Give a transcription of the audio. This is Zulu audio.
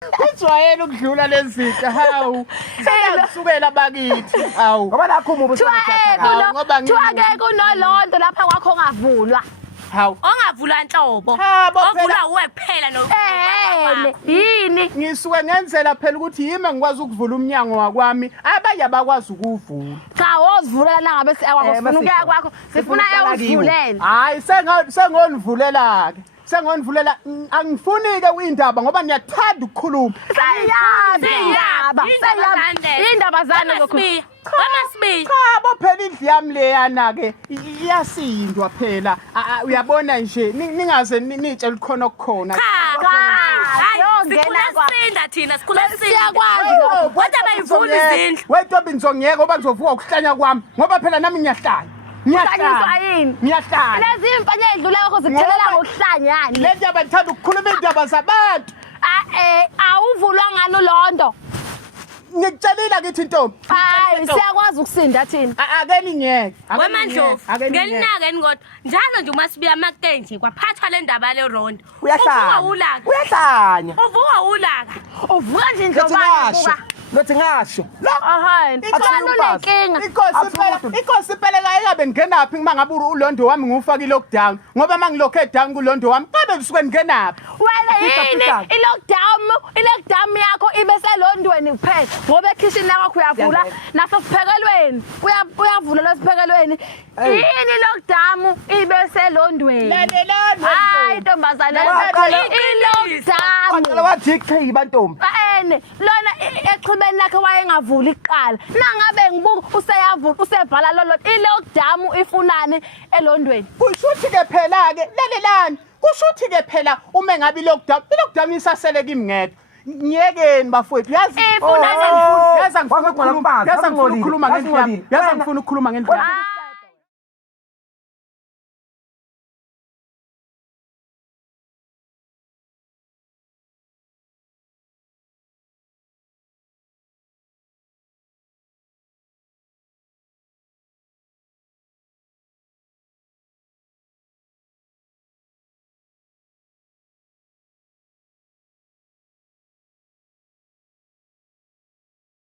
Kujwayele ukudlula lezinto hawu. Sekusukela bakithi. Hawu. Ngoba nakho umubi ngoba Thiwa-ke kunolondo lapha kwakho ongavulwa. hawu. Ongavula nhlobo. Chabo Ovula uwe kuphela no. Yini? Ngisuke ngenzela phela ukuthi yimi ngikwazi ukuvula umnyango wakwami abanye abakwazi ukuvula. Cha wozivulela nangabe sifuna ukuya kwakho sifuna eyovulele. Hayi sengonivulela ke. Sengonivulela angifuni ke uyindaba ngoba niyathanda ukukhuluma. Indaba zani zokhuluma. Wamasibili. Cha bophela indlu yami leyana ke iyasindwa phela. Uyabona nje ningaze nitshela khona okukhona. Sikhula thina sikhula siyakwazi. Kodwa bayivula izindlu. Wethu ngizongiyeka ngoba ngizovuka ukuhlanya kwami ngoba phela nami ngiyahlanya. Ngiyahlanya. Lezi impanye edlula yakho zikuthelela ngokuhlanyani. Le ndaba ngithanda ukukhuluma indaba zabantu. Awuvulwa ngani ulondo? Ngikutshelile kithi intombi. Hayi siyakwazi ukusinda thina. Ake ningeke. Wemandlovu. Ngelinake ngodwa. Njalo nje uma sibiya amakuteni nje kwaphathwa le ndaba le rondo. Uyahlanya. Uyahlanya. Uvuka ulaka. Uvuka nje indlobani. Lothi ngasho. Hayi. Akulankinga. Inkosi phela kayibe ngenaphi uma ngabe ulondo wami ngufaka lockdown ngoba mangilokhe down kulondo wami babe kusuke ngenaphi. Wena yini i-lockdown yakho ibe selondweni kuphela ngoba ekitchen lakho uyavula nasesiphekelweni uyavula lesiphekelweni yini i-lockdown ibe selondweni. Hayi ntombazana i-lockdown Qala wathi ichiba ntombi. Lona exhibeni lakhe wayengavuli iqala nangabe ngibuka useyavula usebhala lolo i-lockdown ifunani elondweni. Kushuthi ke phela ke lalelani kushuthi ke phela uma ngabe i-lockdown isasele kimi ngedwa ngiyekeni bafowethu yazi ngifuna ukukhuluma ngendlela